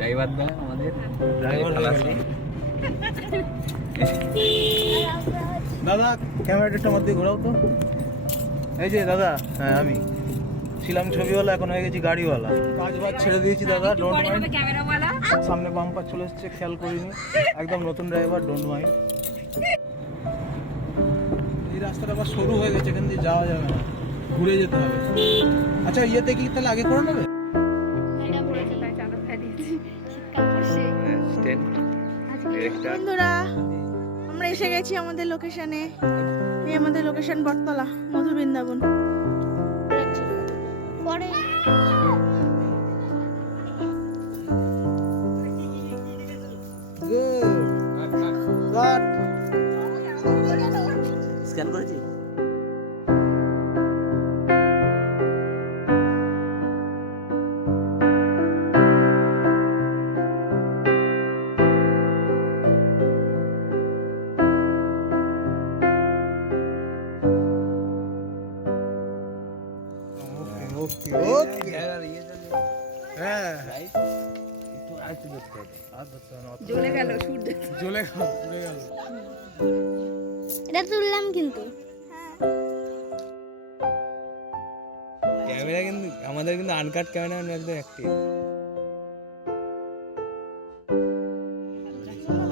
Driver দা আমাদের driver হয়ে দাদা ক্যামেরাটা একটু দিয়ে ঘোরাও তো। এই যে দাদা হ্যাঁ আমি। ছিলাম ছবিওয়ালা এখন হয়ে গেছি গাড়িওয়ালা। পাঁচবার ছেড়ে দিয়েছি দাদা ডোন্ট মাইন্ড ক্যামেরাওয়ালা। সামনে বাম্পার চলে এসছে খেয়াল করিনি। একদম নতুন ড্রাইভার ডোন্ট মাইন্ড এই রাস্তাটা আবার সরু হয়ে গেছে এখান দিয়ে যাওয়া যাবে না। ঘুরে যেতে হবে। আচ্ছা ইয়েতে কি তাহলে আগে করে নেবে? স্ট্যান্ড ডিরেক্টর বন্ধুরা আমরা এসে গেছি আমাদের লোকেশনে এই আমাদের লোকেশন বটতলা মধু বৃন্দাবন। পরে। স্ক্যান করেছি? ওকে ওকে হ্যাঁ আর ধরতে হবে না, অত- জ্বলে গেল সূর্য জ্বলে গেল পুড়ে গেল এটা তুললাম কিন্তু ক্যামেরা কিন্তু আমাদের কিন্তু আনকাট ক্যামেরা একদম অ্যাক্টিভ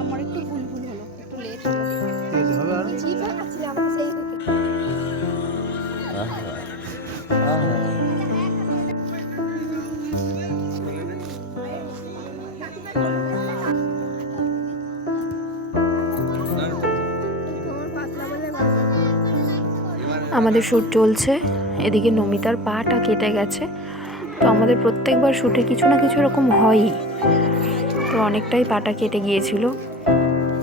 আমার একটু ভুল ভুল হলো একটু লেট হলো তেজ হবে আর জিভ আঁকাচ্ছিলাম সেই আমাদের শ্যুট চলছে। এদিকে নমিতার পাটা কেটে গেছে। তো আমাদের প্রত্যেকবার শ্যুটে কিছু না কিছু এরকম হয়ই। তো অনেকটাই পাটা কেটে গিয়েছিল।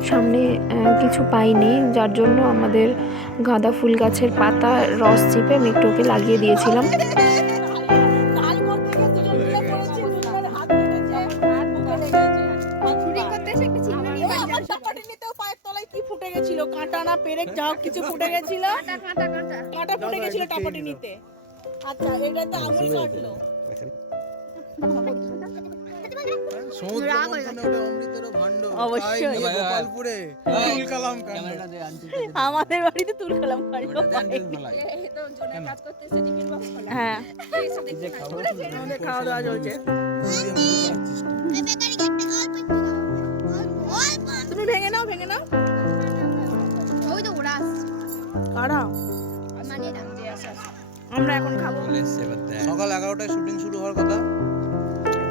সামনে কিছু পাইনি। যার জন্য আমাদের গাঁদা ফুল গাছের পাতা রস চিপে আমি একটু ওকে লাগিয়ে দিয়েছিলাম। পেরেক যা হোক কিছু ফুটে গেছিল। কাটা ফুটে গেছিল টাপাটি নিতে। আচ্ছা এটা তো আঙুল কাটলো। কালাম আমাদের বাড়িতে তুল খোলা। হ্যাঁ। খাওয়া দাওয়া চলছে। কারা? মানে আমরা এখন খাব। সকাল এগারোটায় শুটিং শুরু হওয়ার কথা।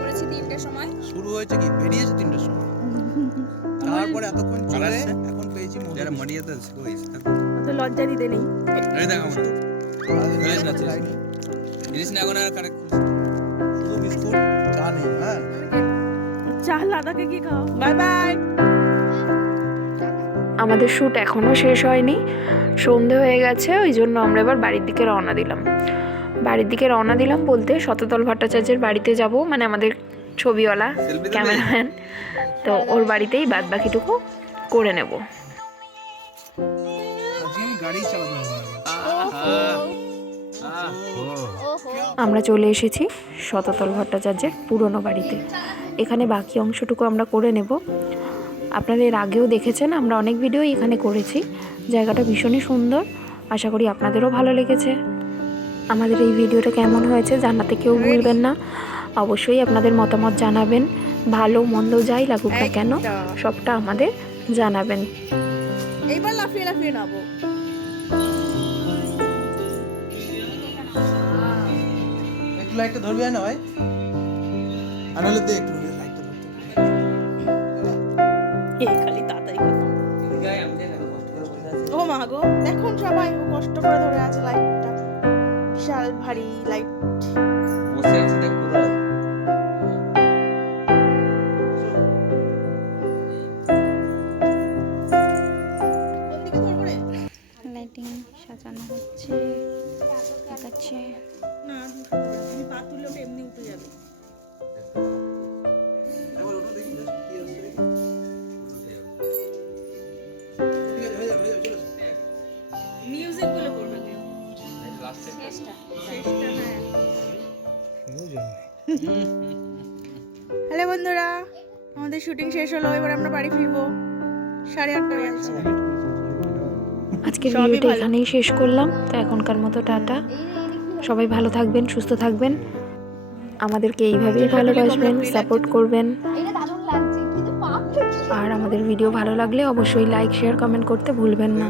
করেছি তিনটের সময়। শুরু হয়েছে কি? বেরিয়েছে তিনটের সময়। তারপরে এতক্ষণ চলে এখন পেয়েছি যারা মরিয়ে তো হয়েছে। লজ্জা দিতে নেই। এই দেখো জিনিস না এখন আর কারেক্ট শুধু বিস্কুট? চা নেই হ্যাঁ। চা লাদাকে কি খাও বাই বাই। আমাদের শ্যুট এখনও শেষ হয়নি। সন্ধে হয়ে গেছে ওই জন্য আমরা এবার বাড়ির দিকে রওনা দিলাম। বাড়ির দিকে রওনা দিলাম বলতে শতদল ভট্টাচার্যের বাড়িতে যাব মানে আমাদের ছবিওয়ালা ক্যামেরাম্যান। তো ওর বাড়িতেই বাদ বাকিটুকু করে নেব। আমরা চলে এসেছি শততল ভট্টাচার্যের পুরনো বাড়িতে। এখানে বাকি অংশটুকু আমরা করে নেব। আপনারা এর আগেও দেখেছেন আমরা অনেক ভিডিও এখানে করেছি। জায়গাটা ভীষণই সুন্দর আশা করি আপনাদেরও ভালো লেগেছে। আমাদের এই ভিডিওটা কেমন হয়েছে জানাতে কেউ ভুলবেন না। অবশ্যই আপনাদের মতামত জানাবেন। ভালো মন্দ যাই লাগুক না কেন সবটা আমাদের জানাবেন। এইবার লাফিয়ে লাফিয়ে নাবো একটু লাইটটা ধরবি না ভাই? আর নাহলে সবাই কষ্ট করে ধরে আছে লাইটটা বিশাল ভারী লাইট বসে আছে দেখ কোথায়। লাইটিং সাজানো হচ্ছে দেখাচ্ছে। না হ্যালো বন্ধুরা আমাদের শুটিং শেষ হলো এবার আমরা বাড়ি ফিরবো। সাড়ে আটটা বাজছে আজকে ভিডিওটা এখানেই শেষ করলাম। তো এখনকার মতো টাটা। সবাই ভালো থাকবেন সুস্থ থাকবেন। আমাদেরকে এইভাবেই ভালোবাসবেন সাপোর্ট করবেন। আর আমাদের ভিডিও ভালো লাগলে অবশ্যই লাইক শেয়ার কমেন্ট করতে ভুলবেন না।